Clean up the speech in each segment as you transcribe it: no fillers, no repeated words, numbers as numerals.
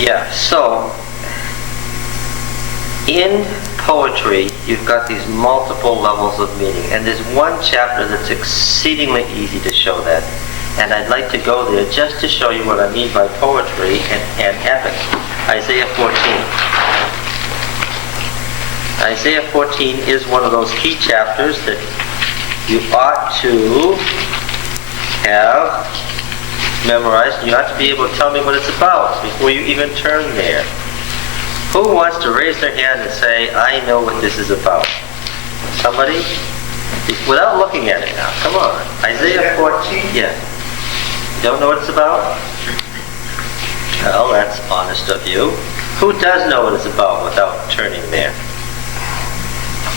Yeah, so in poetry, you've got these multiple levels of meaning, and there's one chapter that's exceedingly easy to show that. And I'd like to go there just to show you what I mean by poetry and epic. Isaiah 14. Isaiah 14 is one of those key chapters that you ought to have memorized. You ought to be able to tell me what it's about before you even turn there. Who wants to raise their hand and say, I know what this is about? Somebody? Without looking at it now. Come on. Isaiah 14? Yeah. You don't know what it's about? Well, that's honest of you. Who does know what it's about without turning there?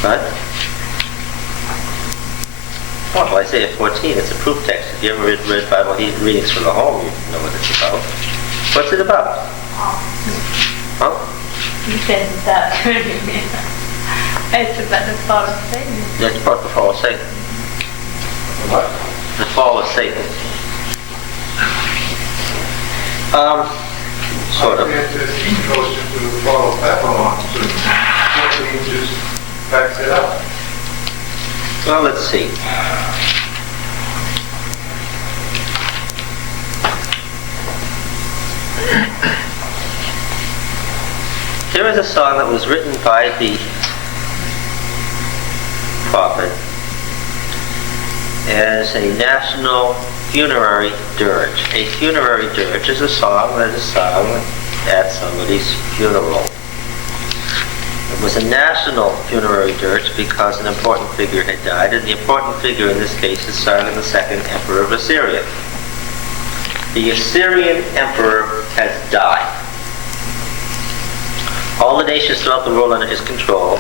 What? Well, Isaiah 14, it's a proof text. If you ever read Bible readings from the home, you know what it's about. What's it about? Huh? You said that turning there. It's about the fall of Satan. That's about the fall of Satan. What? The fall of Satan. Sort of. He goes into the fall of Babylon, so 14 just backs it up. Well, let's see. Here is a song that was written by the prophet as a national funerary dirge. A funerary dirge is a song that is sung at somebody's funeral. It was a national funerary dirge because an important figure had died, and the important figure in this case is Sargon the second, emperor of Assyria. The Assyrian emperor has died. All the nations throughout the world under his control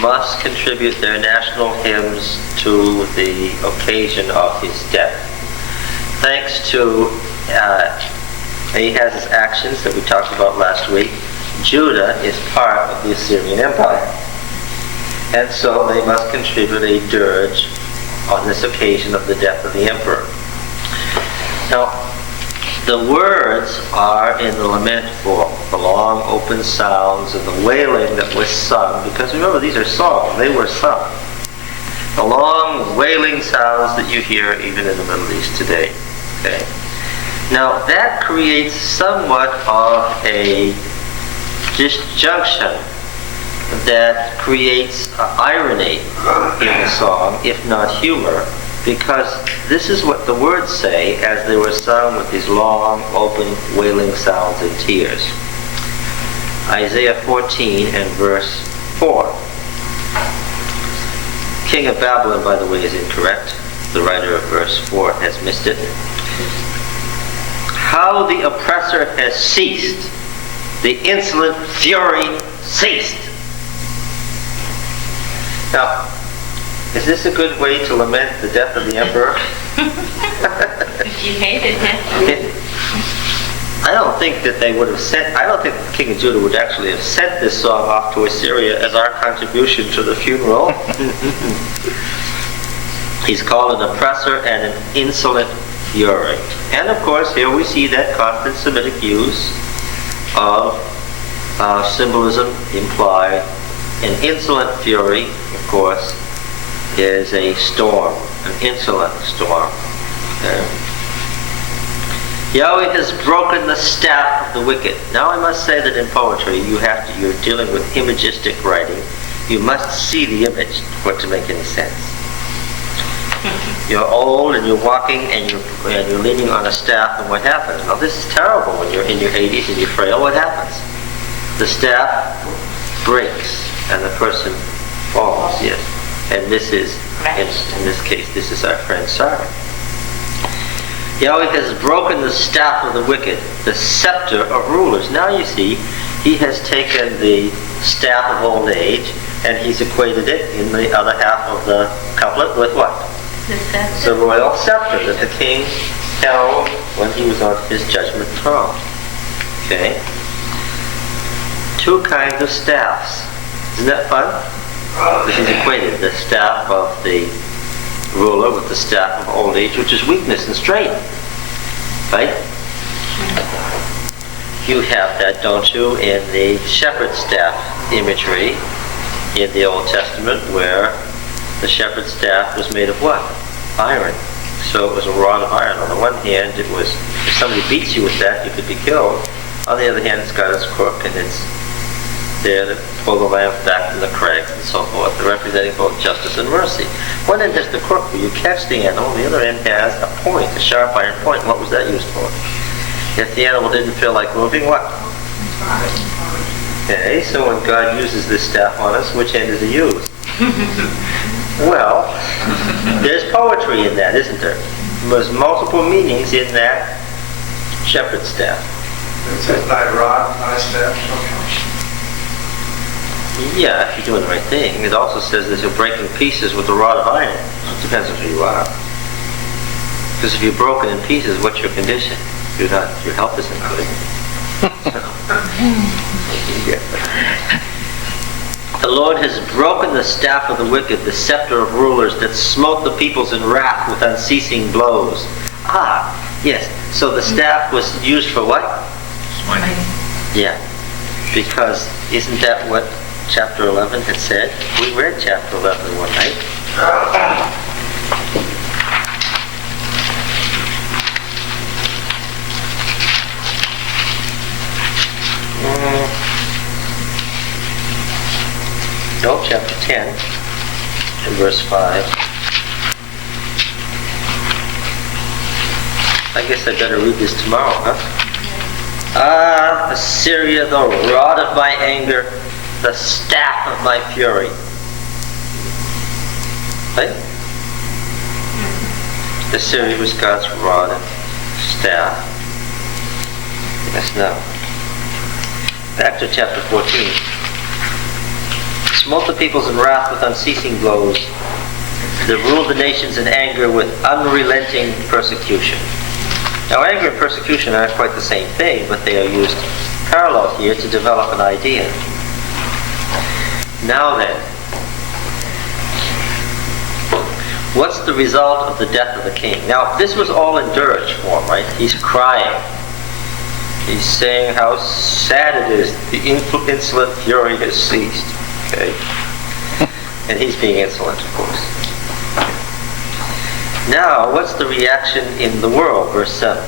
must contribute their national hymns to the occasion of his death. Thanks to Ahaz's actions that we talked about last week, Judah is part of the Assyrian Empire. And so they must contribute a dirge on this occasion of the death of the emperor. Now, the words are in the lament form, the long open sounds and the wailing that was sung, because remember, these are songs, they were sung. The long wailing sounds that you hear even in the Middle East today. Okay. Now, that creates somewhat of a disjunction that creates irony in the song, if not humor, because this is what the words say as they were sung with these long, open, wailing sounds and tears. Isaiah 14 and verse 4. King of Babylon, by the way, is incorrect. The writer of verse 4 has missed it. How the oppressor has ceased, the insolent fury ceased. Now, is this a good way to lament the death of the emperor? If you hated him. I don't think that they would have sent, I don't think the king of Judah would actually have sent this song off to Assyria as our contribution to the funeral. He's called an oppressor and an insolent fury. And of course, here we see that constant Semitic use of symbolism implied. An insolent fury, of course, is a storm, an insolent storm. Okay. Yahweh has broken the staff of the wicked. Now I must say that in poetry you're dealing with imagistic writing. You must see the image for it to make any sense. You're old and you're walking and you're leaning on a staff, and what happens? Now this is terrible when you're in your 80s and you're frail. What happens? The staff breaks and the person falls. Yes. And this is, in this case, this is our friend Sargon. Yahweh has broken the staff of the wicked, the scepter of rulers. Now you see, he has taken the staff of old age and he's equated it in the other half of the couplet with what? The scepter. The royal scepter that the king held when he was on his judgment throne. Okay? Two kinds of staffs. Isn't that fun? This is equated, the staff of the ruler with the staff of old age, which is weakness and strength. Right? You have that, don't you, in the shepherd's staff imagery in the Old Testament, where the shepherd's staff was made of what? Iron. So it was a rod of iron. On the one hand, it was, if somebody beats you with that, you could be killed. On the other hand, it's got its crook, and it's there to pull the lamb back from the crags and so forth, representing both justice and mercy. One end has the crook where you catch the animal, the other end has a point, a sharp iron point. What was that used for? If the animal didn't feel like moving, what? Okay, so when God uses this staff on us, which end is he used? Well, there's poetry in that, isn't there? There's multiple meanings in that shepherd's staff. It says thy rod, thy staff. Yeah, if you're doing the right thing. It also says that you'll break in pieces with a rod of iron. It depends on who you are. Because if you're broken in pieces, what's your condition? Your health isn't good. The Lord has broken the staff of the wicked, the scepter of rulers that smote the peoples in wrath with unceasing blows. Ah, yes. So the staff was used for what? Smiting. Yeah. Because isn't that what chapter 11 had said? We read chapter 11 one night. No, chapter 10 and verse 5. I guess I better read this tomorrow, huh? Ah, Assyria, the rod of my anger, the staff of my fury. Right? Assyria was God's rod and staff. Yes, now. Back to chapter 14. Smote the peoples in wrath with unceasing blows. They ruled the nations in anger with unrelenting persecution. Now, anger and persecution aren't quite the same thing, but they are used parallel here to develop an idea. Now then, what's the result of the death of the king? Now, this was all in dirge form, right? He's crying. He's saying how sad it is. The insolent fury has ceased. Okay? And he's being insolent, of course. Now, what's the reaction in the world? Verse 7.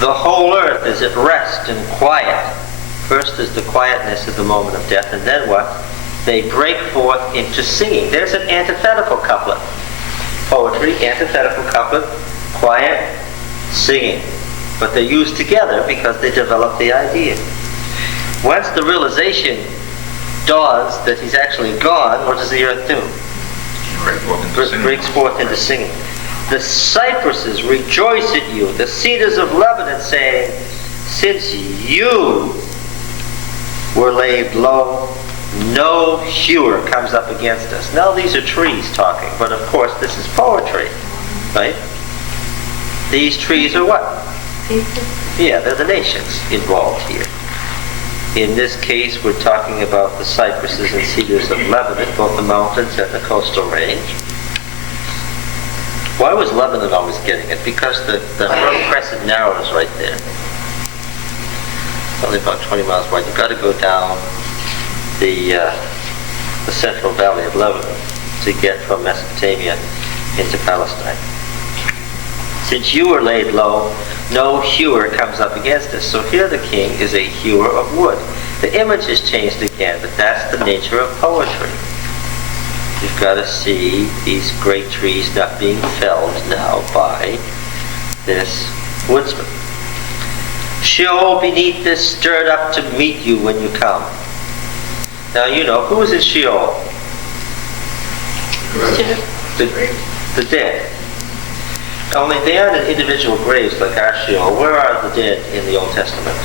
The whole earth is at rest and quiet. First is the quietness at the moment of death, and then what? They break forth into singing. There's an antithetical couplet. Poetry, antithetical couplet, quiet, singing. But they're used together because they develop the idea. Once the realization dawns that he's actually gone, what does the earth do? Breaks forth into singing. The cypresses rejoice at you, the cedars of Lebanon saying, since you were laid low, no hewer comes up against us. Now these are trees talking, but of course this is poetry, right? These trees are what? Yeah, they're the nations involved here. In this case, we're talking about the cypresses and cedars of Lebanon, both the mountains and the coastal range. Why was Lebanon always getting it? Because the Firm Crescent narrows right there. It's only about 20 miles wide. You've got to go down the central valley of Lebanon to get from Mesopotamia into Palestine. Since you were laid low, no hewer comes up against us. So here the king is a hewer of wood. The image has changed again, but that's the nature of poetry. You've got to see these great trees not being felled now by this woodsman. Sheol beneath this stirred up to meet you when you come. Now you know, who is in Sheol? The dead. Only they aren't in individual graves like our Sheol. Where are the dead in the Old Testament?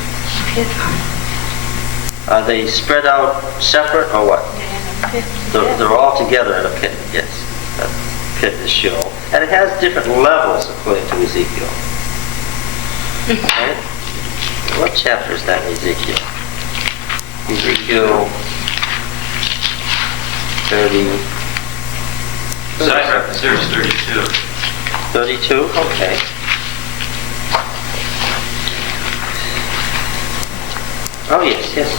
Are they spread out separate or what? They're all together in a pit, yes. That pit is Sheol. And it has different levels according to Ezekiel. Right? What chapter is that in Ezekiel? Ezekiel 30. There's 32. 32? Okay. Oh, yes, yes.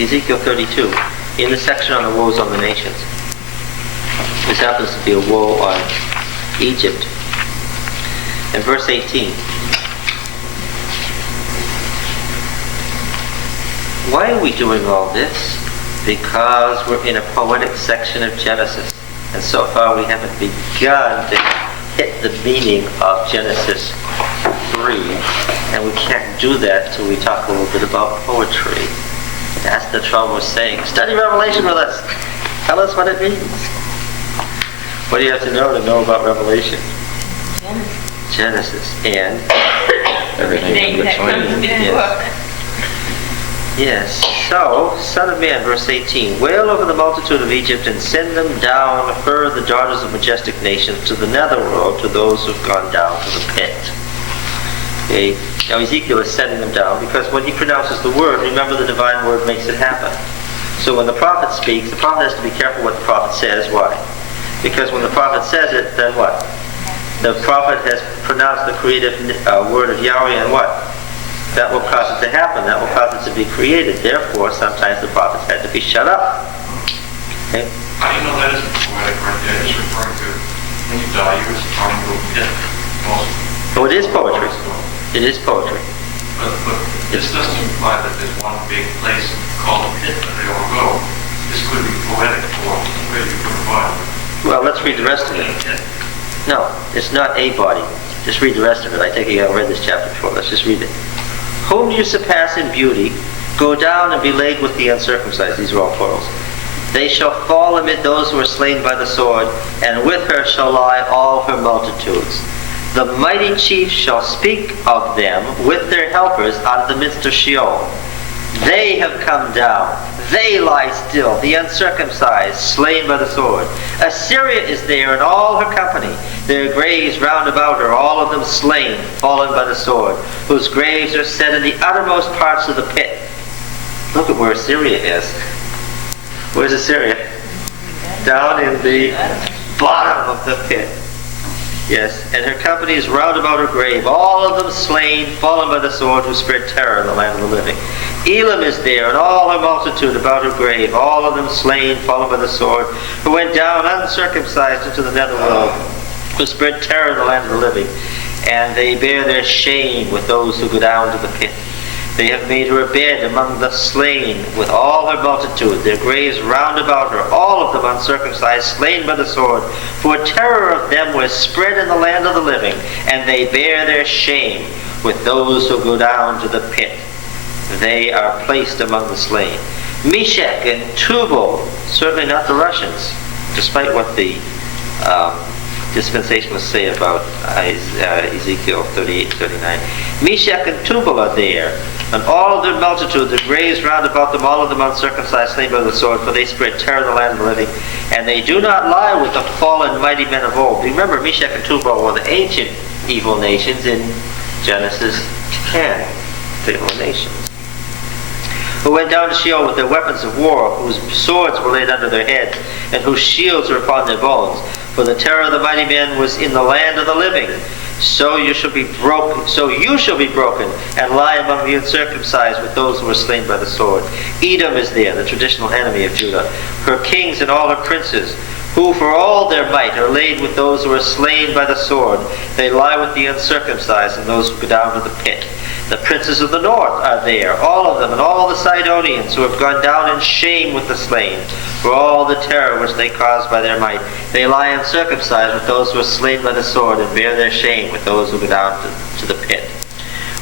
Ezekiel 32, in the section on the woes on the nations. This happens to be a woe on Egypt. In verse 18, why are we doing all this? Because we're in a poetic section of Genesis. And so far we haven't begun to hit the meaning of Genesis 3. And we can't do that till we talk a little bit about poetry. That's the trouble with saying, study Revelation with us. Tell us what it means. What do you have to know about Revelation? Genesis. And Everything in that comes between. before. Yes. So, Son of Man, verse 18, wail over the multitude of Egypt and send them down, her, the daughters of majestic nations, to the netherworld, to those who've gone down to the pit. Okay. Now Ezekiel is sending them down because when he pronounces the word, remember the divine word makes it happen. So when the prophet speaks, the prophet has to be careful what the prophet says. Why? Because when the prophet says it, then what? The prophet has pronounced the creative word of Yahweh, and what? That will cause it to happen. That will cause it to be created. Therefore, sometimes the prophets had to be shut up. Okay? How do you know that isn't poetic right there? It's referring to when you die, you're returning to a pit. Oh, it is poetry. It is poetry. But this doesn't imply that there's one big place called a pit that they all go. This could be poetic for where you put a body. Well, let's read the rest of it. No, it's not a body. Just read the rest of it. I take it you haven't read this chapter before. Let's just read it. Whom you surpass in beauty, go down and be laid with the uncircumcised. These are all plurals. They shall fall amid those who are slain by the sword, and with her shall lie all her multitudes. The mighty chief shall speak of them with their helpers out of the midst of Sheol. They have come down. They lie still, the uncircumcised, slain by the sword. Assyria is there and all her company. Their graves round about her, all of them slain, fallen by the sword, whose graves are set in the uttermost parts of the pit. Look at where Assyria is. Where's Assyria? Down in the bottom of the pit. Yes, and her company is round about her grave, all of them slain, fallen by the sword, who spread terror in the land of the living. Elam is there, and all her multitude about her grave, all of them slain, fallen by the sword, who went down uncircumcised into the netherworld, who spread terror in the land of the living. And they bear their shame with those who go down to the pit. They have made her a bed among the slain, with all her multitude, their graves round about her, all of them uncircumcised, slain by the sword. For terror of them was spread in the land of the living, and they bear their shame with those who go down to the pit. They are placed among the slain. Meshach and Tubal, certainly not the Russians, despite what the dispensationalists say about Ezekiel 38-39. Meshach and Tubal are there, and all of their multitude, their graves round about them, all of them uncircumcised, slain by the sword, for they spread terror in the land of the living, and they do not lie with the fallen mighty men of old. Remember, Meshach and Tubal were the ancient evil nations in Genesis 10. The evil nations. Who went down to Sheol with their weapons of war, whose swords were laid under their heads, and whose shields were upon their bones. For the terror of the mighty men was in the land of the living. So you shall be broken, and lie among the uncircumcised with those who were slain by the sword. Edom is there, the traditional enemy of Judah, her kings and all her princes, who for all their might are laid with those who are slain by the sword. They lie with the uncircumcised and those who go down to the pit. The princes of the north are there, all of them, and all the Sidonians who have gone down in shame with the slain, for all the terror which they caused by their might. They lie uncircumcised with those who are slain by the sword, and bear their shame with those who go down to the pit.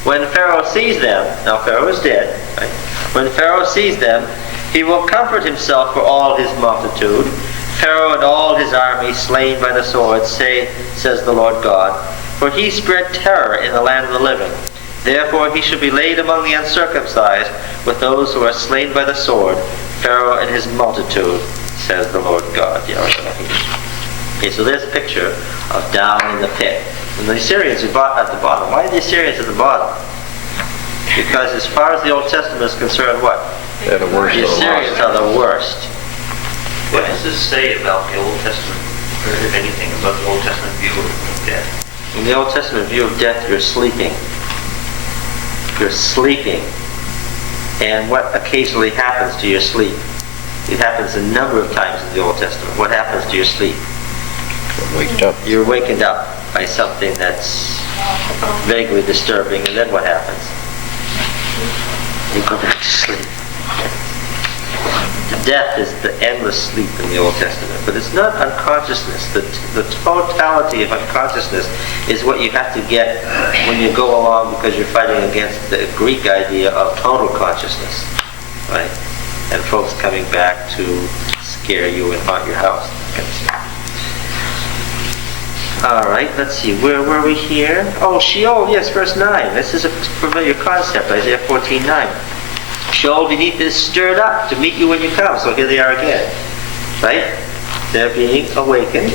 When Pharaoh sees them, now Pharaoh is dead, right? When Pharaoh sees them, he will comfort himself for all his multitude. Pharaoh and all his army slain by the sword, says the Lord God, for he spread terror in the land of the living. Therefore he shall be laid among the uncircumcised with those who are slain by the sword, Pharaoh and his multitude, says the Lord God. Okay, so there's a picture of down in the pit. And the Assyrians are at the bottom. Why are the Assyrians at the bottom? Because as far as the Old Testament is concerned, what? They're the worst. The Assyrians are the worst. What does this say about the Old Testament, or if anything, about the Old Testament view of death? In the Old Testament view of death, you're sleeping. You're sleeping. And what occasionally happens to your sleep? It happens a number of times in the Old Testament. What happens to your sleep? Waked up. You're wakened up by something that's vaguely disturbing, and then what happens? You go back to sleep. Death is the endless sleep in the Old Testament, but it's not unconsciousness. The totality of unconsciousness is what you have to get when you go along, because you're fighting against the Greek idea of total consciousness, right? And folks coming back to scare you and haunt your house. All right, let's see. Where were we here? Oh, Sheol, yes, verse 9. This is a familiar concept, Isaiah 14:9. Sheol beneath is stirred up to meet you when you come. So here they are again, right? They're being awakened.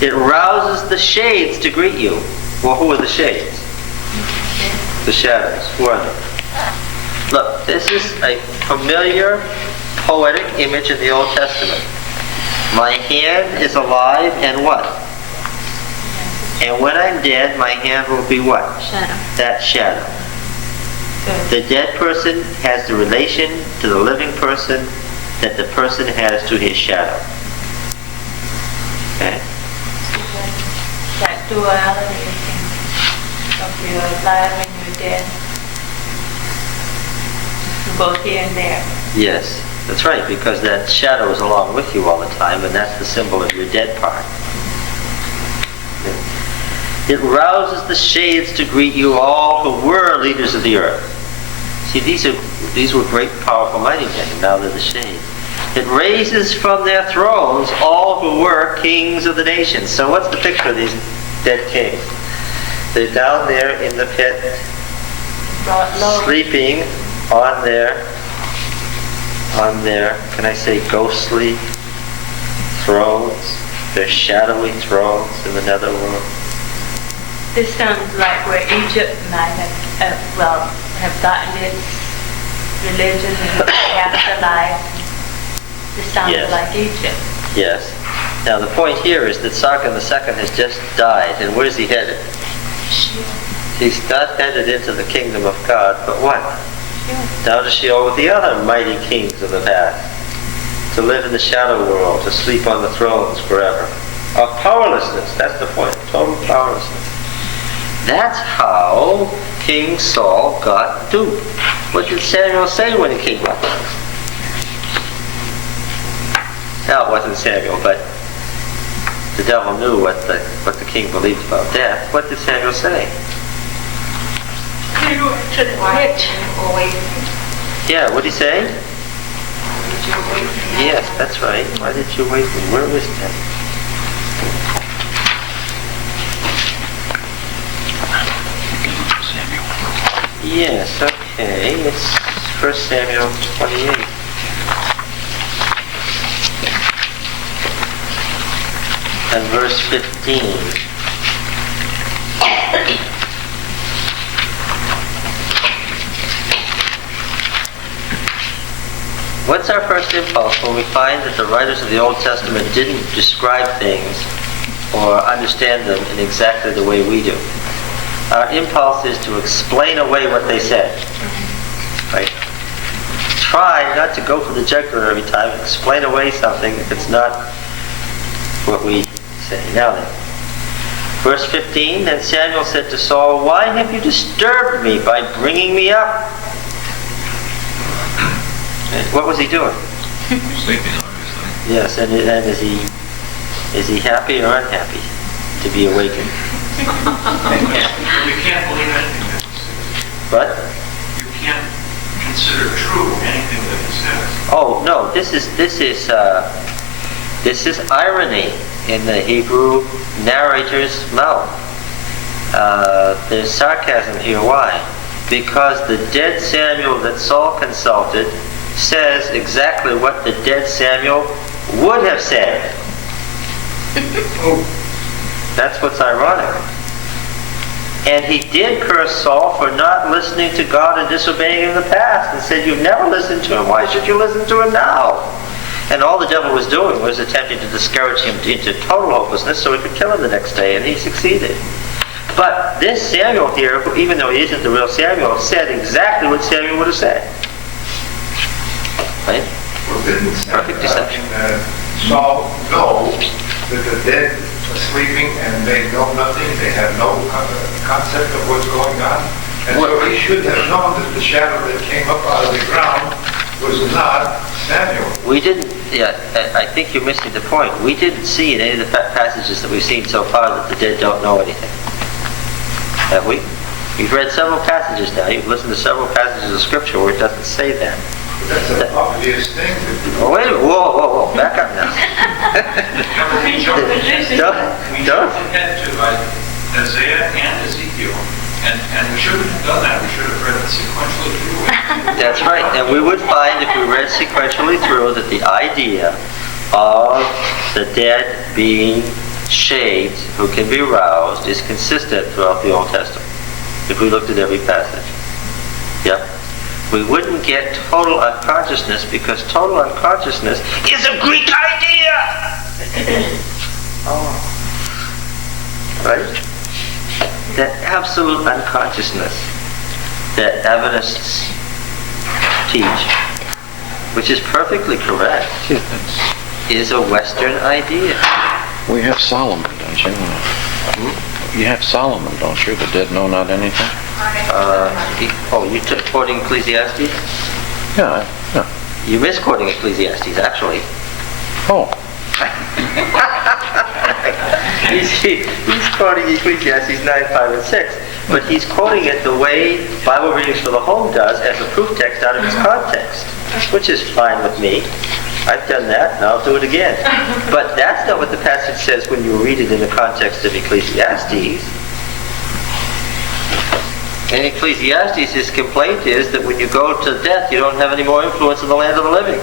It rouses the shades to greet you. Well, who are the shades? The shadows. Who are they? Look, this is a familiar poetic image in the Old Testament. My hand is alive and what? And when I'm dead, my hand will be what? Shadow. That shadow. Good. The dead person has the relation to the living person that the person has to his shadow. Okay? That duality of your life when you're dead. Both here and there. Yes, that's right, because that shadow is along with you all the time, and that's the symbol of your dead part. It rouses the shades to greet you, all who were leaders of the earth. See, these were great, powerful, mighty men, and now they're the shades. It raises from their thrones all who were kings of the nations. So what's the picture of these dead kings? They're down there in the pit, Brought low. sleeping on their, can I say, ghostly thrones, their shadowy thrones in the netherworld. This sounds like where Egypt might have gotten its religion and afterlife. This sounds Yes. like Egypt. Yes. Now the point here is that Sargon II has just died, and where's he headed? He's not headed into the kingdom of God, but what? Down to Sheol with the other mighty kings of the past, to live in the shadow world, to sleep on the thrones forever. Of powerlessness, that's the point, total powerlessness. That's how King Saul got duped. What did Samuel say when he came up? Now it wasn't Samuel, but the devil knew what the king believed about death. What did Samuel say? Yeah, what did he say? Yes, that's right. Why did you wait for me? Where was that? Yes, okay. It's 1 Samuel 28. And verse 15. What's our first impulse when we find that the writers of the Old Testament didn't describe things or understand them in exactly the way we do? Our impulse is to explain away what they said. Right? Try not to go for the jugular every time, explain away something if it's not what we say. Now then, verse 15, then Samuel said to Saul, why have you disturbed me by bringing me up? And what was he doing? Sleeping, obviously. Yes, and is he happy or unhappy to be awakened? You can't believe anything that he says. But You can't consider true anything that he says. oh no, this is irony in the Hebrew narrator's mouth. There's sarcasm here. Why? Because the dead Samuel that Saul consulted says exactly what the dead Samuel would have said. That's what's ironic. And he did curse Saul for not listening to God and disobeying him in the past, and said, you've never listened to him, why should you listen to him now? And all the devil was doing was attempting to discourage him into total hopelessness so he could kill him the next day, and he succeeded. But this Samuel here, who, even though he isn't the real Samuel, said exactly what Samuel would have said. Right? Well, didn't Perfect deception. Saul know that the dead are sleeping and they know nothing, they have no concept of what's going on? And so he should have known that the shadow that came up out of the ground was not Samuel. We didn't, yeah, I think you're missing the point. We didn't see in any of the passages that we've seen so far that the dead don't know anything. Have we? You've read several passages now. You've listened to several passages of Scripture where it doesn't say that. But that's an obvious thing. Oh, wait a minute. Whoa. Back up now. We jumped Don't. ahead to Isaiah and Ezekiel, and we shouldn't have done that. We should have read it sequentially through. That's right. And we would find, if we read sequentially through, that the idea of the dead being shades who can be roused is consistent throughout the Old Testament, if we looked at every passage. Yep. We wouldn't get total unconsciousness because total unconsciousness is a Greek idea! Oh. Right? That absolute unconsciousness that Adventists teach, which is perfectly correct, is a Western idea. We have Solomon, don't you? You have Solomon, don't you? The dead know not anything? You took quoting Ecclesiastes? Yeah. You misquoting Ecclesiastes, actually. Oh. He's quoting Ecclesiastes 9, 5, and 6, but he's quoting it the way Bible Readings for the Home does as a proof text out of its context, which is fine with me. I've done that, and I'll do it again. But that's not what the passage says when you read it in the context of Ecclesiastes. In Ecclesiastes, his complaint is that when you go to death, you don't have any more influence in the land of the living.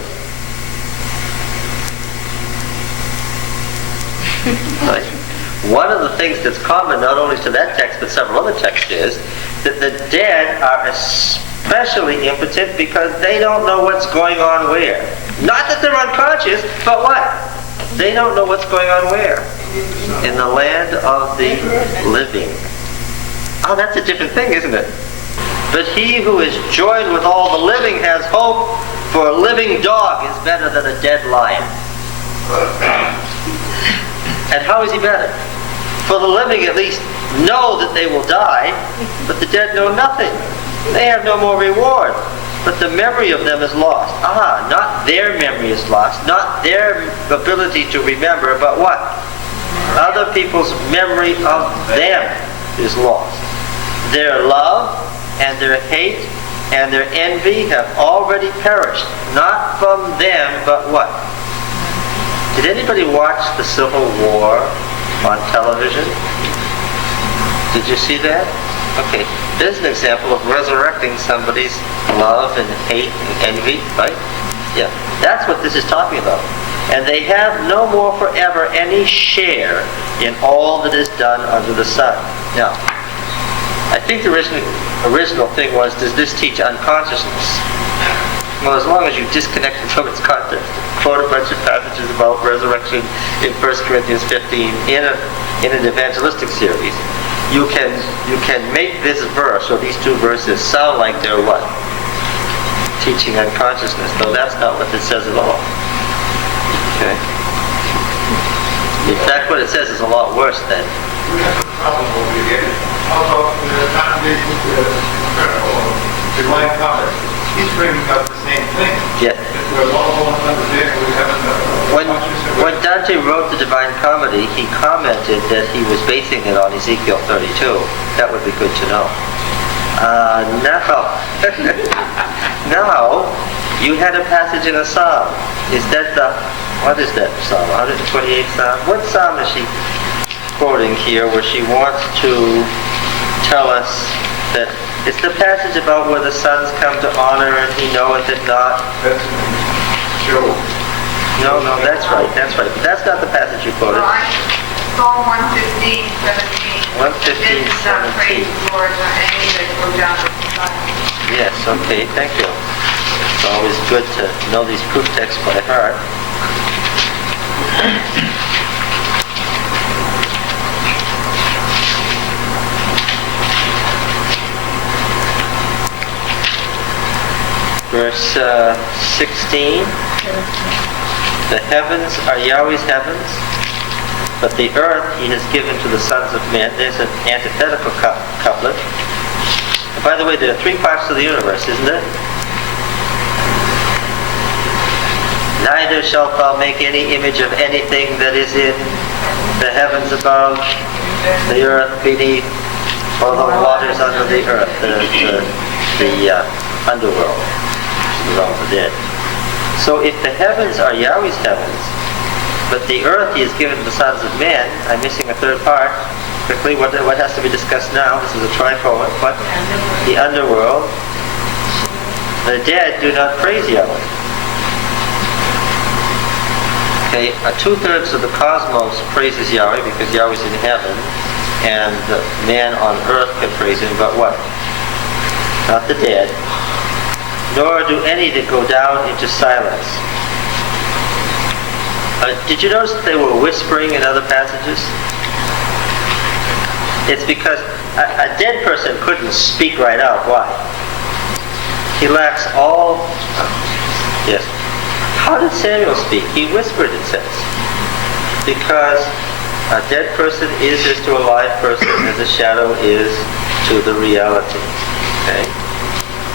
Right? One of the things that's common not only to that text but several other texts is that the dead are especially impotent because they don't know what's going on where. Not that they're unconscious, but what? They don't know what's going on where? In the land of the living. Oh, that's a different thing, isn't it? But he who is joined with all the living has hope, for a living dog is better than a dead lion. And how is he better? For the living at least know that they will die, but the dead know nothing. They have no more reward, but the memory of them is lost. Not their memory is lost, not their ability to remember, but what? Other people's memory of them is lost. Their love and their hate and their envy have already perished, not from them, but what? Did anybody watch the Civil War on television? Did you see that? Okay, there's an example of resurrecting somebody's love and hate and envy, right? Yeah, that's what this is talking about. And they have no more forever any share in all that is done under the sun. Now, I think the original thing was, does this teach unconsciousness? Well, as long as you disconnect it from its context, quote a bunch of passages about resurrection in 1 Corinthians 15 in an evangelistic series, you can make this verse or these two verses sound like they're what? Teaching unconsciousness, though that's not what it says at all. Okay. In fact, what it says is a lot worse than. We have a problem over here. Although the foundation Divine Comedy, he's bringing up the same thing. Yeah. We're all understanding we haven't When Dante wrote the Divine Comedy, he commented that he was basing it on Ezekiel 32. That would be good to know. Now, you had a passage in a psalm. What is that psalm? 128th psalm? What psalm is she quoting here where she wants to tell us that it's the passage about where the sons come to honor and he knoweth it not? That's Job. No, that's right. But that's not the passage you quoted. Psalm 115, 17. 115, This is not praise 17. the Lord, not any that go down to the sun. Yes, okay, thank you. It's always good to know these proof texts by heart. Verse 16. The heavens are Yahweh's heavens, but the earth he has given to the sons of men. There's an antithetical couplet. And by the way, there are three parts to the universe, isn't there? Neither shalt thou make any image of anything that is in the heavens above, the earth beneath, or the waters under the earth, the underworld, the realm of the dead. So if the heavens are Yahweh's heavens, but the earth he has given to the sons of men, I'm missing a third part. Quickly, what has to be discussed now? This is a tricolon. What? The underworld. The dead do not praise Yahweh. Okay, 2/3 of the cosmos praises Yahweh because Yahweh's in heaven, and man on earth can praise him, but what? Not the dead. Nor do any that go down into silence. Did you notice that they were whispering in other passages? It's because a dead person couldn't speak right out. Why? He lacks all... Yes. How did Samuel speak? He whispered, it says. Because a dead person is as to a live person as a shadow is to the reality. Okay?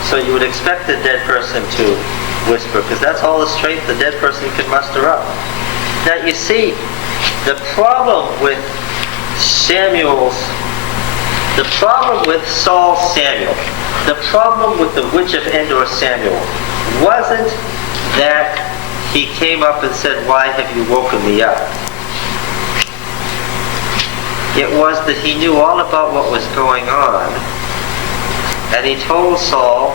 So you would expect a dead person to whisper, because that's all the strength the dead person can muster up. Now you see, the problem with Saul Samuel, the problem with the witch of Endor Samuel, wasn't that he came up and said, "Why have you woken me up?" It was that he knew all about what was going on, and he told Saul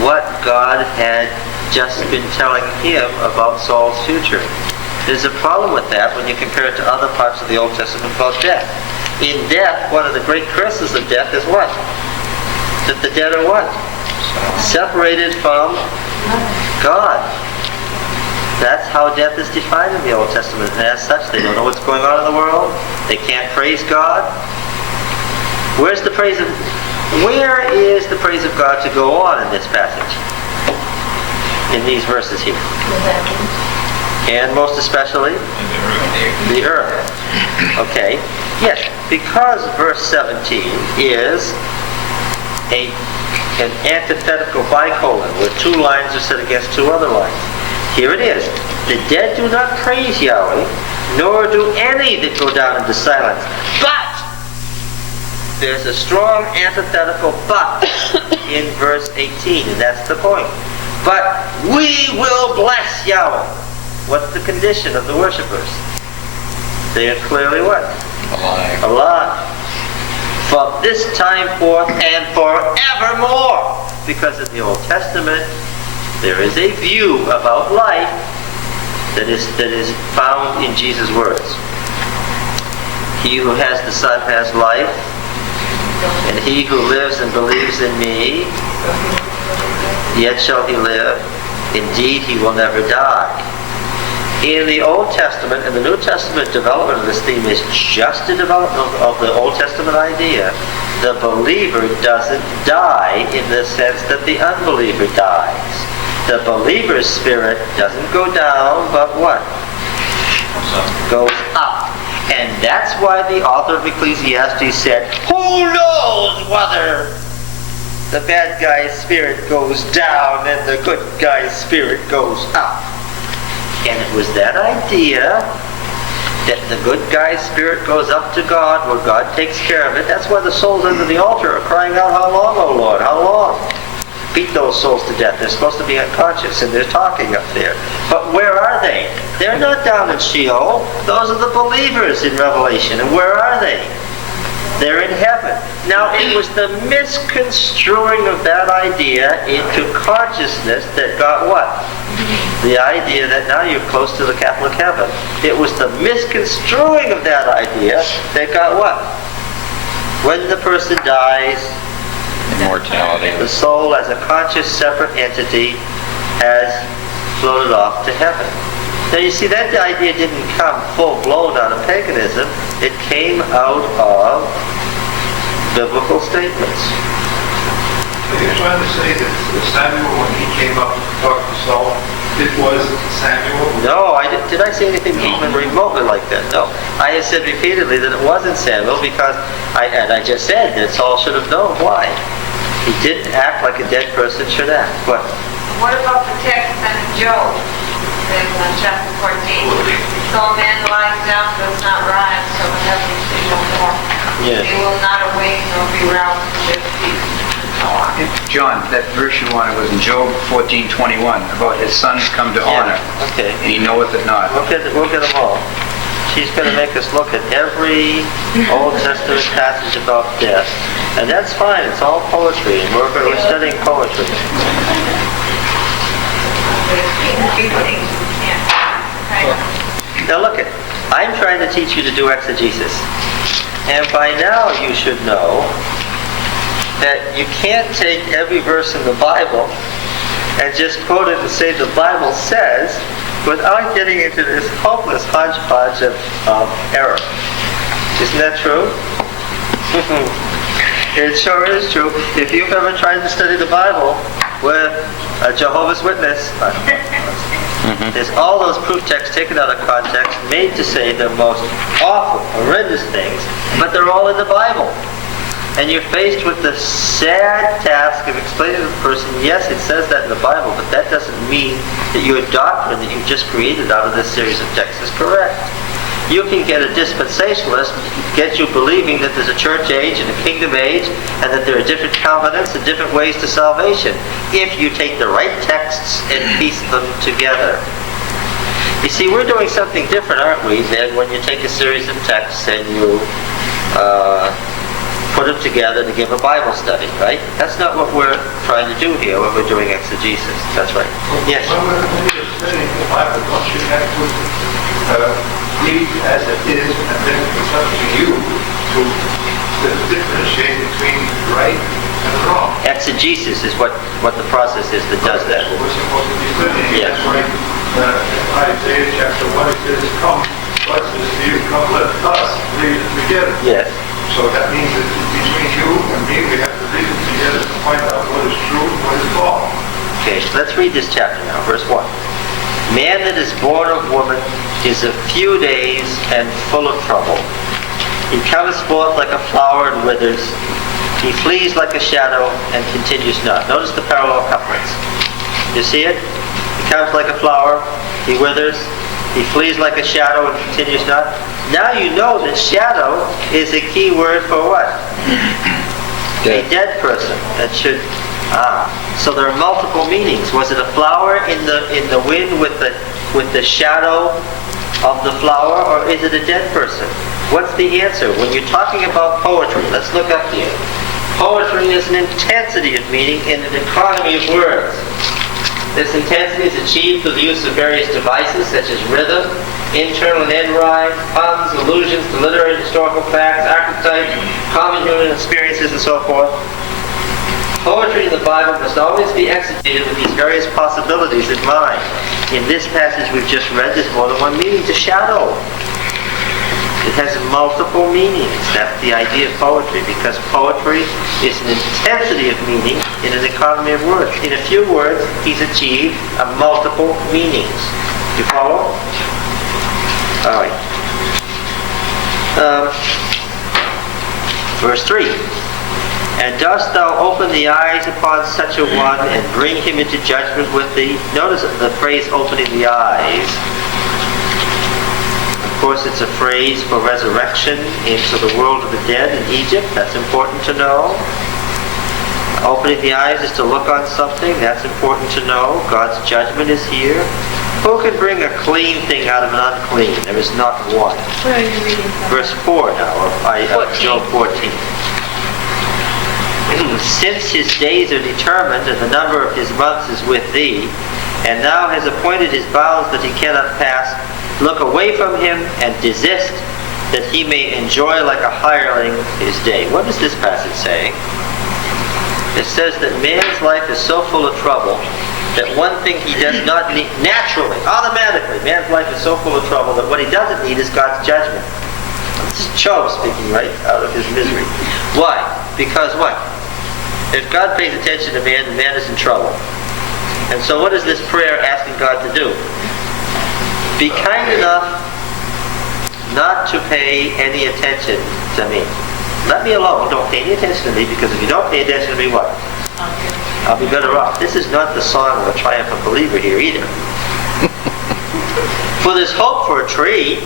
what God had just been telling him about Saul's future. There's a problem with that when you compare it to other parts of the Old Testament about death. In death, one of the great curses of death is what? That the dead are what? Separated from God. That's how death is defined in the Old Testament. And as such, they don't know what's going on in the world. They can't praise God. Where is the praise of God to go on in this passage? In these verses here. And most especially, the earth. Okay. Yes, because verse 17 is an antithetical bicolon, where two lines are set against two other lines. Here it is. The dead do not praise Yahweh, nor do any that go down into silence. But there's a strong antithetical but in verse 18, and that's the point. But we will bless Yahweh. What's the condition of the worshipers? They are clearly what? Alive. Alive. From this time forth and forevermore. Because in the Old Testament, there is a view about life that is found in Jesus' words. He who has the Son has life, and he who lives and believes in me, yet shall he live. Indeed, he will never die. In the Old Testament and the New Testament development of this theme is just a development of the Old Testament idea. The believer doesn't die in the sense that the unbeliever dies. The believer's spirit doesn't go down, but what? Goes up. And that's why the author of Ecclesiastes said, who knows whether the bad guy's spirit goes down and the good guy's spirit goes up. And it was that idea that the good guy's spirit goes up to God, where God takes care of it. That's why the souls under the altar are crying out, how long, O Lord, how long? Beat those souls to death. They're supposed to be unconscious, and they're talking up there. But where are they? They're not down in Sheol. Those are the believers in Revelation. And where are they? They're in heaven. Now, it was the misconstruing of that idea into consciousness that got what? The idea that now you're close to the Catholic heaven. It was the misconstruing of that idea that got what? When the person dies, Immortality. the soul as a conscious separate entity has floated off to heaven. Now you see, that idea didn't come full-blown out of paganism. It came out of biblical statements. You're trying to say that Samuel, when he came up to talk to Saul, it was Samuel? No, did I say anything even remotely like that? No. I have said repeatedly that it wasn't Samuel because I just said that Saul should have known why. He didn't act like a dead person should act. But What about the text in Job, in chapter 14? So a man lies down, does not rise, so the heavens see no more. Yes. They will not awake nor be roused from their sleep. John, that verse you wanted was in Job 14:21, about his sons come to honor, okay. and he knoweth it not. We'll get them all. She's going to make us look at every Old Testament passage about death. And that's fine. It's all poetry. And we're studying poetry. Now look, I'm trying to teach you to do exegesis. And by now you should know that you can't take every verse in the Bible and just quote it and say the Bible says without getting into this hopeless hodgepodge of error. Isn't that true? It sure is true. If you've ever tried to study the Bible with a Jehovah's Witness, there's all those proof texts taken out of context, made to say the most awful, horrendous things, but they're all in the Bible. And you're faced with the sad task of explaining to the person, yes, it says that in the Bible, but that doesn't mean that your doctrine that you've just created out of this series of texts is correct. You can get a dispensationalist, get you believing that there's a church age and a kingdom age, and that there are different covenants and different ways to salvation, if you take the right texts and piece them together. You see, we're doing something different, aren't we, than when you take a series of texts and you put them together to give a Bible study, right? That's not what we're trying to do here when we're doing exegesis. That's right. Yes? When you're studying the Bible, don't you have to read as it is, and then it's up to you to differentiate between right and wrong? Exegesis is what the process is that does that. That's what we're supposed to be studying. Yes. That's right. In Isaiah chapter 1, it says, "Come, God says to you, come, let us read it together." Yes. So that means that between you and me, we have to read it together to find out what is true and what is wrong. Okay, let's read this chapter now, verse 1. Man that is born of woman is a few days and full of trouble. He cometh forth like a flower and withers. He flees like a shadow and continues not. Notice the parallel couplets. You see it? He comes like a flower, he withers, he flees like a shadow and continues not. Now you know that shadow is a key word for what? A dead person. That should... So there are multiple meanings. Was it a flower in the wind with the shadow of the flower, or is it a dead person? What's the answer? When you're talking about poetry, let's look up here. Poetry is an intensity of meaning in an economy of words. This intensity is achieved through the use of various devices such as rhythm, internal and end rhyme, puns, allusions to literary and historical facts, archetypes, common human experiences, and so forth. Poetry in the Bible must always be exegeted with these various possibilities in mind. In this passage we've just read, there's more than one meaning to shadow. It has multiple meanings. That's the idea of poetry, because poetry is an intensity of meaning in an economy of words. In a few words, he's achieved a multiple meanings. You follow? All right. Verse 3. And dost thou open the eyes upon such a one and bring him into judgment with thee? Notice the phrase opening the eyes. Of course, it's a phrase for resurrection into the world of the dead in Egypt. That's important to know. Opening the eyes is to look on something. That's important to know. God's judgment is here. Who can bring a clean thing out of an unclean? There is not one. Where are you reading from? Verse 4 now of Job 14. Since his days are determined, and the number of his months is with thee, and thou hast appointed his bounds that he cannot pass, look away from him and desist, that he may enjoy like a hireling his day. What is this passage saying? It says that man's life is so full of trouble that one thing he does not need, naturally, automatically, man's life is so full of trouble that what he doesn't need is God's judgment. This is Job speaking right out of his misery. Why? Because what? If God pays attention to man, the man is in trouble. And so what is this prayer asking God to do? Be kind enough not to pay any attention to me. Let me alone. Don't pay any attention to me, because if you don't pay attention to me, what? I'll be better off. This is not the song of a triumphant believer here either. For there's hope for a tree.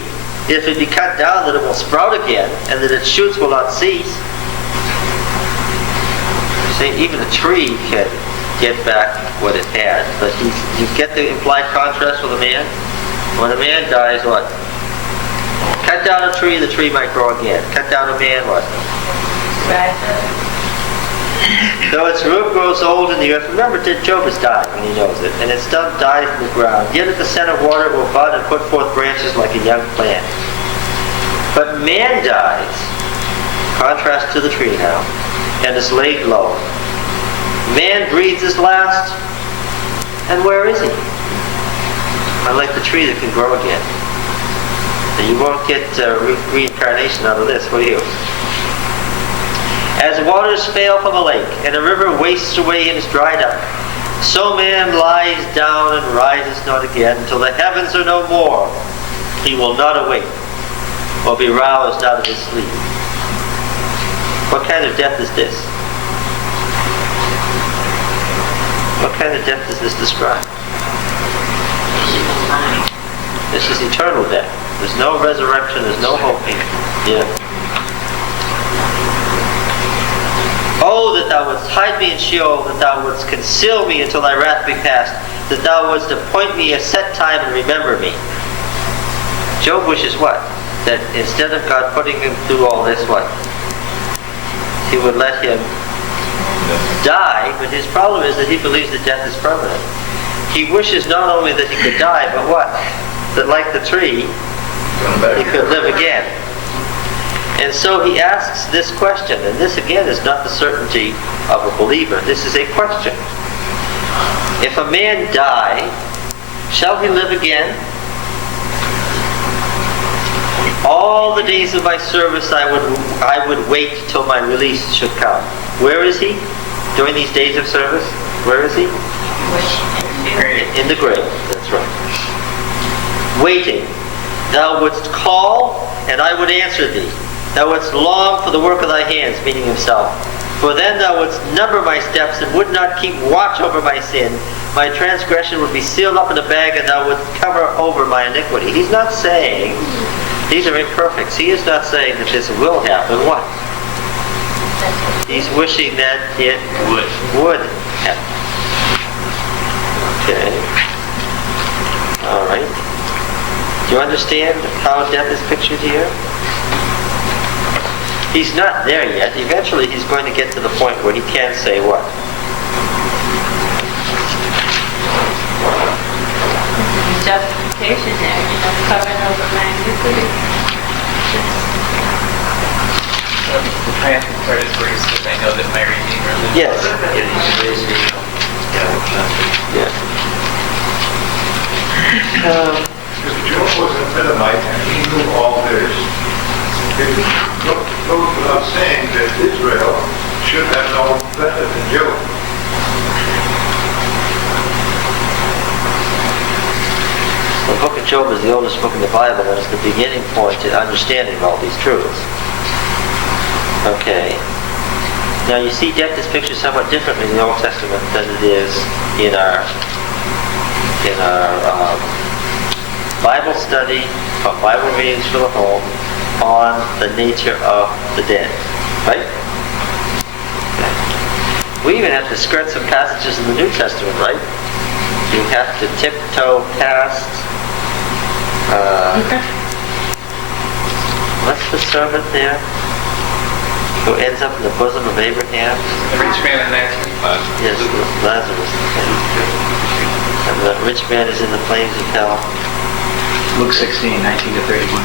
If it be cut down, that it will sprout again, and that its shoots will not cease. See, even a tree can get back what it had. But you get the implied contrast with a man? When a man dies, what? Cut down a tree, the tree might grow again. Cut down a man, what? Though its root grows old in the earth. Remember, Job is dying, and he knows it. And its stump dies in the ground. Yet at the scent of water it will bud and put forth branches like a young plant. But man dies, contrast to the tree now, and is laid low. Man breathes his last, and where is he? Unlike the tree that can grow again. And you won't get reincarnation out of this, will you? As waters fail from a lake, and a river wastes away and is dried up, so man lies down and rises not again, till the heavens are no more. He will not awake, or be roused out of his sleep. What kind of death is this? What kind of death does this describe? This is eternal death. There's no resurrection, there's no hoping. Yeah. Oh, that thou wouldst hide me in Sheol, that thou wouldst conceal me until thy wrath be past, that thou wouldst appoint me a set time and remember me. Job wishes what? That instead of God putting him through all this, what? He would let him die, but his problem is that he believes that death is permanent. He wishes not only that he could die, but what? That like the tree, he could live again. And so he asks this question, and this again is not the certainty of a believer. This is a question. If a man die, shall he live again? All the days of my service I would wait till my release should come. Where is he during these days of service? Where is he? In the grave. That's right. Waiting. Thou wouldst call, and I would answer thee. Thou wouldst long for the work of thy hands, meaning himself. For then thou wouldst number my steps, and would not keep watch over my sin. My transgression would be sealed up in a bag, and thou wouldst cover over my iniquity. He's not saying these are imperfects. He is not saying that this will happen. What? He's wishing that it would happen. Okay. All right. Do you understand how death is pictured here? He's not there yet. Eventually he's going to get to the point where he can say what? Justification there, covering over my iniquity. The triumphant part is where he says, I know that my Redeemer lives. Yes. Yeah. Job was a Edomite and he knew all this. It goes without saying that Israel should have known better than Job. The book of Job is the oldest book in the Bible, and it's the beginning point in understanding all these truths. Okay. Now you see death is pictured somewhat differently in the Old Testament than it is in our Bible study, Bible readings for the home, on the nature of the dead. Right? Okay. We even have to skirt some passages in the New Testament, right? You have to tiptoe past what's the servant there who ends up in the bosom of Abraham? The rich man and Lazarus. Yes, Lazarus. And the rich man is in the flames of hell. Luke 16, 19 to 31.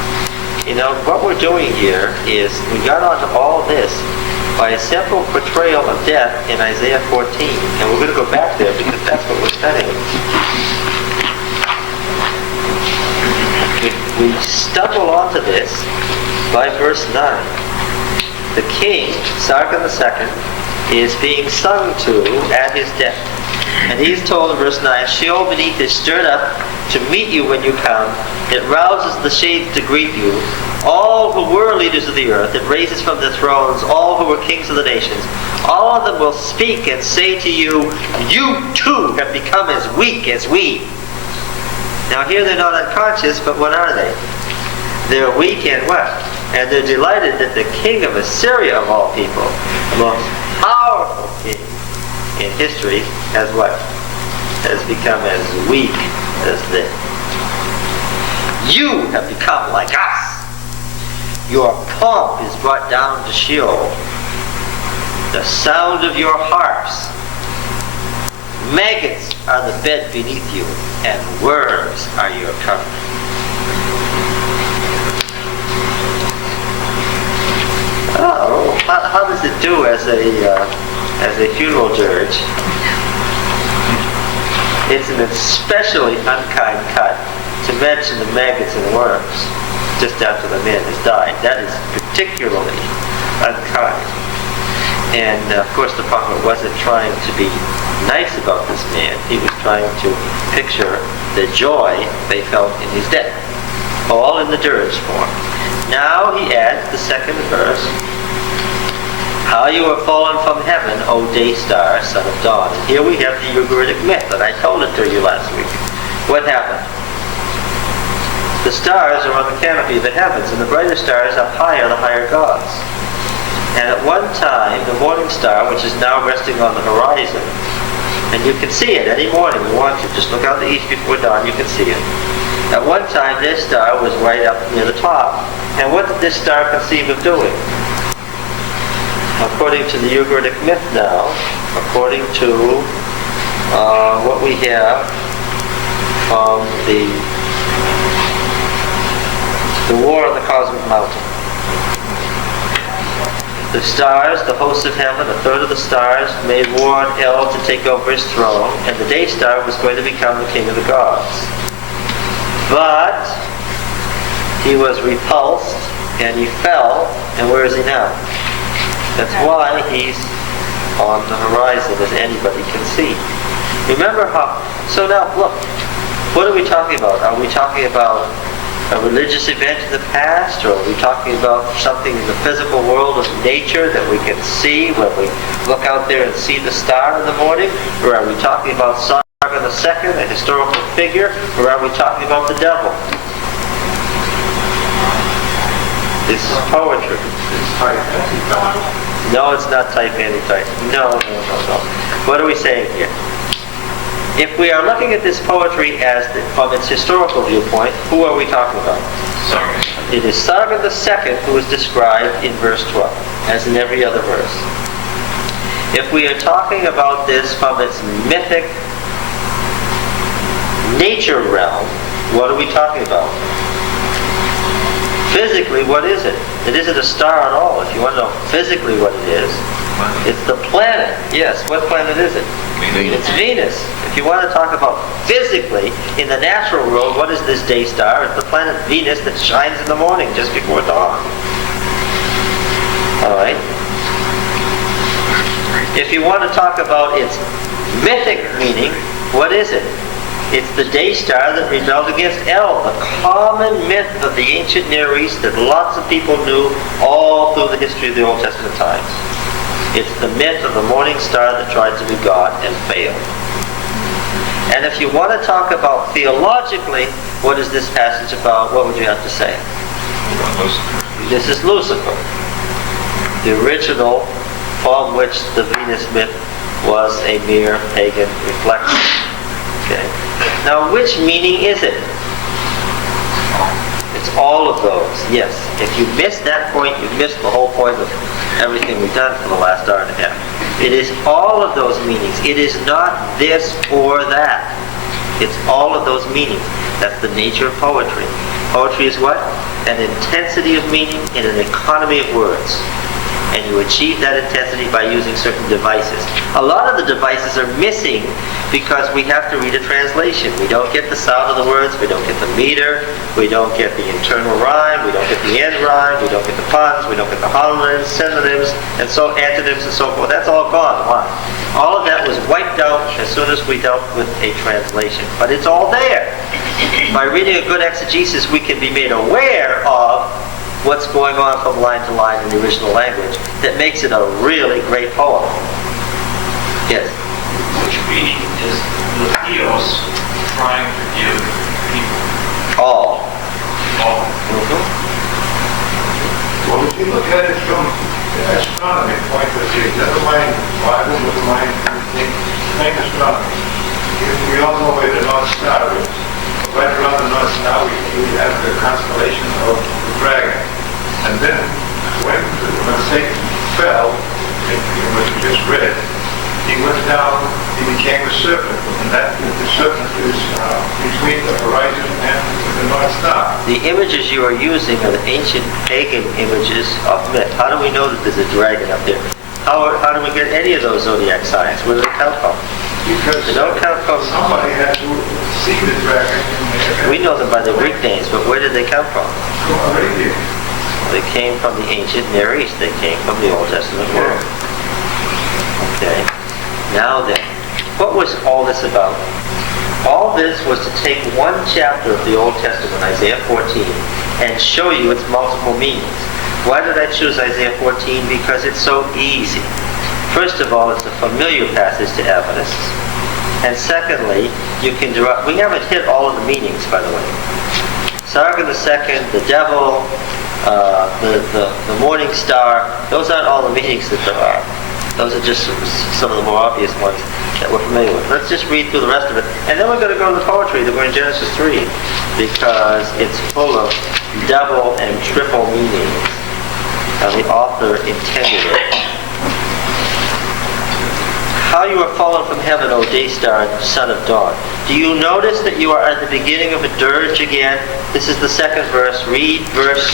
You know, what we're doing here is we got onto all this by a simple portrayal of death in Isaiah 14. And we're going to go back there because that's what we're studying. We stumble onto this by verse 9. The king, Sargon II, is being sung to at his death. And he's told in verse 9, Sheol beneath is stirred up to meet you when you come. It rouses the shades to greet you. All who were leaders of the earth, it raises from their thrones all who were kings of the nations. All of them will speak and say to you, you too have become as weak as we. Now here they're not unconscious, but what are they? They're weak and what? And they're delighted that the king of Assyria, of all people, the most powerful king in history, has what? Has become as weak as they. You have become like us. Your pomp is brought down to Sheol. The sound of your harps. Maggots are the bed beneath you, and worms are your covering. Oh, how does it do as a funeral dirge? It's an especially unkind cut to mention the maggots and worms just after the man has died. That is particularly unkind. And of course the prophet wasn't trying to be nice about this man. He was trying to picture the joy they felt in his death, all in the dirge form. Now he adds the second verse, how you have fallen from heaven, O day star, son of dawn. And here we have the Ugaritic myth, and I told it to you last week. What happened? The stars are on the canopy of the heavens, and the brighter stars up high are the higher gods. And at one time, the morning star, which is now resting on the horizon, and you can see it any morning you want to, just look out the east before dawn, you can see it. At one time, this star was right up near the top. And what did this star conceive of doing? According to the Ugaritic myth now, according to what we have from the War on the Cosmic Mountain. The stars, the hosts of heaven, a third of the stars, made war on El to take over his throne, and the day star was going to become the king of the gods. But he was repulsed, and he fell, and where is he now? That's why he's on the horizon, as anybody can see. Remember how... So now, look, what are we talking about? Are we talking about a religious event in the past, or are we talking about something in the physical world of nature that we can see when we look out there and see the star in the morning? Or are we talking about Sargon II, a historical figure, or are we talking about the devil? This is poetry. No, it's not type anti-type. No. What are we saying here? If we are looking at this poetry as from its historical viewpoint, who are we talking about? Sargon. It is Sargon II who is described in verse 12, as in every other verse. If we are talking about this from its mythic nature realm, what are we talking about? Physically, what is it? It isn't a star at all. If you want to know physically what it is, it's the planet. Yes, what planet is it? Venus. It's Venus. If you want to talk about physically, in the natural world, what is this day star? It's the planet Venus that shines in the morning just before dawn. All right? If you want to talk about its mythic meaning, what is it? It's the day star that rebelled against El, the common myth of the ancient Near East that lots of people knew all through the history of the Old Testament times. It's the myth of the morning star that tried to be God and failed. And if you want to talk about theologically, what is this passage about? What would you have to say? This is Lucifer, the original from which the Venus myth was a mere pagan reflection. Okay. Now, which meaning is it? It's all of those, yes. If you miss that point, you've missed the whole point of everything we've done for the last hour and a half. It is all of those meanings. It is not this or that. It's all of those meanings. That's the nature of poetry. Poetry is what? An intensity of meaning in an economy of words. And you achieve that intensity by using certain devices. A lot of the devices are missing because we have to read a translation. We don't get the sound of the words, we don't get the meter, we don't get the internal rhyme, we don't get the end rhyme, we don't get the puns, we don't get the homonyms, synonyms, and so antonyms and so forth. That's all gone. Why? All of that was wiped out as soon as we dealt with a translation. But it's all there. By reading a good exegesis, we can be made aware of what's going on from line to line in the original language that makes it a really great poem. Yes? Which meaning is the theos trying to give people All. all. Well, if you look at it from the astronomy point of view, never mind Bible, never mind anything, plain astronomy. We all know where the North Star is. Right around the North Star, we have the constellation of the Dragon. And then, when Satan fell, in what you just read, he went down, he became a serpent. And that the serpent is between the horizon and the North Star. The images you are using are the ancient pagan images of myth. How do we know that there's a dragon up there? How do we get any of those zodiac signs? Where do they come from? Because They don't come from... somebody had to see the dragon in there. We know them by their Greek names, but where did they come from? From Arabia. They came from the ancient Near East. They came from the Old Testament world. Okay. Now then, what was all this about? All this was to take one chapter of the Old Testament, Isaiah 14, and show you its multiple meanings. Why did I choose Isaiah 14? Because it's so easy. First of all, it's a familiar passage to Adventists. And secondly, you can derive... We haven't hit all of the meanings, by the way. Sargon II, the devil, the morning star, those aren't all the meanings that there are. Those are just some of the more obvious ones that we're familiar with. Let's just read through the rest of it. And then we're going to go to the poetry that we're in Genesis 3, because it's full of double and triple meanings. And the author intended it. How you are fallen from heaven, O day star, son of dawn. Do you notice that you are at the beginning of a dirge again? This is the second verse. Read verse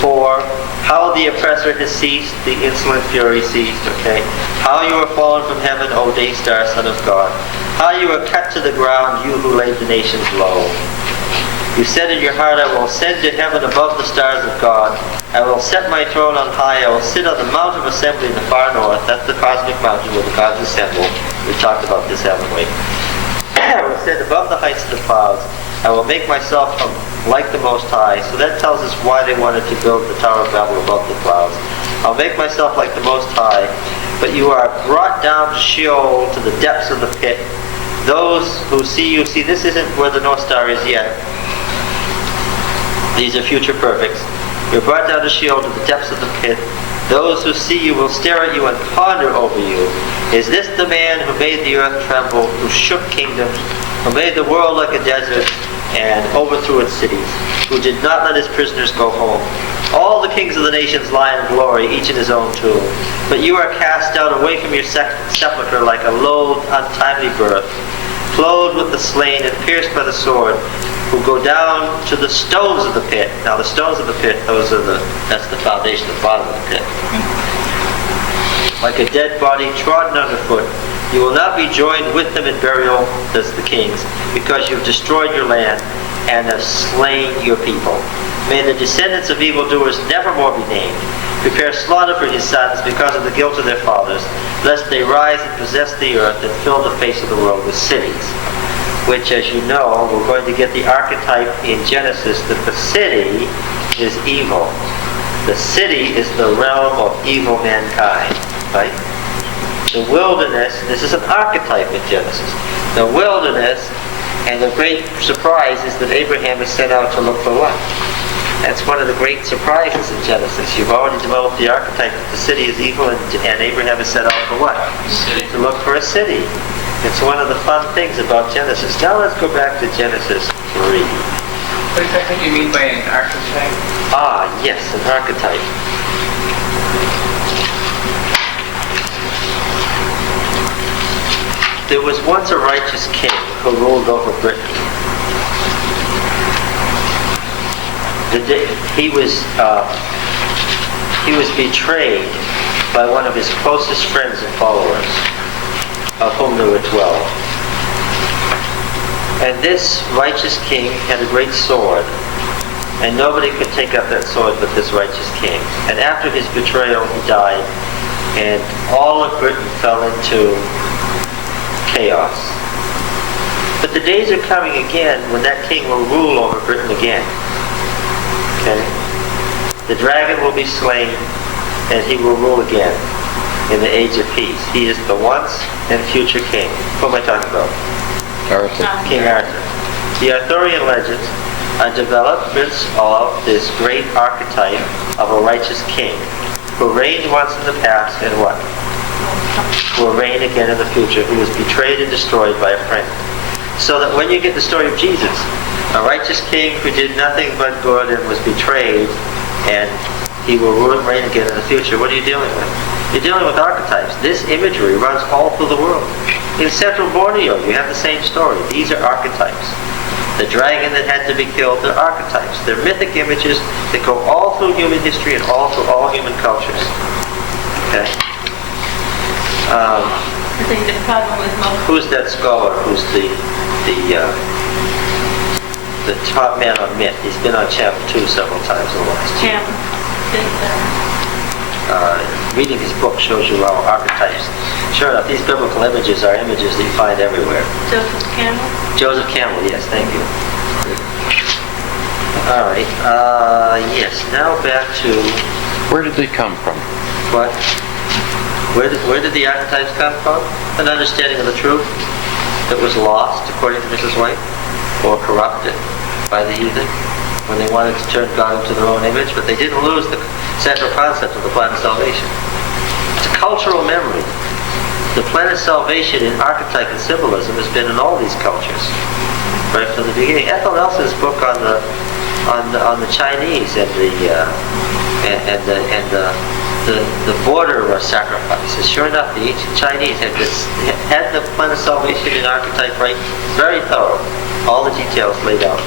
4. How the oppressor has ceased, the insolent fury ceased. Okay. How you are fallen from heaven, O day star, son of God. How you are cut to the ground, you who laid the nations low. You said in your heart, I will ascend to heaven above the stars of God. I will set my throne on high. I will sit on the Mount of Assembly in the far north. That's the cosmic mountain where the gods assemble. We've talked about this, haven't we? I will sit above the heights of the clouds. I will make myself like the Most High. So that tells us why they wanted to build the Tower of Babel above the clouds. I'll make myself like the Most High. But you are brought down to Sheol, to the depths of the pit. Those who see you, see, this isn't where the North Star is yet. These are future perfects. You're brought down to Sheol, to the depths of the pit. Those who see you will stare at you and ponder over you. Is this the man who made the earth tremble, who shook kingdoms, who made the world like a desert and overthrew its cities, who did not let his prisoners go home? All the kings of the nations lie in glory, each in his own tomb. But you are cast out away from your sepulchre like a loathed, untimely birth, clothed with the slain and pierced by the sword, who go down to the stones of the pit. Now the stones of the pit, that's the foundation, the bottom of the pit. Like a dead body trodden underfoot. You will not be joined with them in burial, says the kings, because you have destroyed your land and have slain your people. May the descendants of evildoers never more be named. Prepare slaughter for his sons because of the guilt of their fathers, lest they rise and possess the earth and fill the face of the world with cities. Which, as you know, we're going to get the archetype in Genesis that the city is evil. The city is the realm of evil mankind, right? The wilderness, this is an archetype in Genesis. The wilderness, and the great surprise is that Abraham is sent out to look for what? That's one of the great surprises in Genesis. You've already developed the archetype that the city is evil, and Abraham is sent out for what? To look for a city. It's one of the fun things about Genesis. Now let's go back to Genesis 3. What exactly do you mean by an archetype? Ah, yes, an archetype. There was once a righteous king who ruled over Britain. He was betrayed by one of his closest friends and followers, of whom there were 12. And this righteous king had a great sword, and nobody could take up that sword but this righteous king. And after his betrayal, he died, and all of Britain fell into chaos. But the days are coming again when that king will rule over Britain again. Okay? The dragon will be slain, and he will rule again in the age of peace. He is the once and future king. Who am I talking about? Arthur. King Arthur. The Arthurian legends are developments of this great archetype of a righteous king who reigned once in the past and what? Will reign again in the future, who was betrayed and destroyed by a friend. So that when you get the story of Jesus, a righteous king who did nothing but good and was betrayed, and he will rule and reign again in the future, what are you dealing with? You're dealing with archetypes. This imagery runs all through the world. In central Borneo, you have the same story. These are archetypes. The dragon that had to be killed, they're archetypes. They're mythic images that go all through human history and all through all human cultures. Okay? I think the problem with most Who's that scholar who's the top man on myth? He's been on Channel 2 several times in the last year. Jim Reading his book shows you how archetypes. Sure enough, these biblical images are images that you find everywhere. Joseph Campbell. Joseph Campbell, yes, thank you. All right, yes, now back to Where did they come from? what? Where did the archetypes come from? An understanding of the truth that was lost, according to Mrs. White, or corrupted by the heathen when they wanted to turn God into their own image, but they didn't lose the central concept of the plan of salvation. It's a cultural memory. The plan of salvation in archetype and symbolism has been in all these cultures, right from the beginning. Ethel Nelson's book on the Chinese and the border sacrifices. Sure enough, the ancient Chinese had the plan of salvation in archetype right, very thorough. All the details laid out.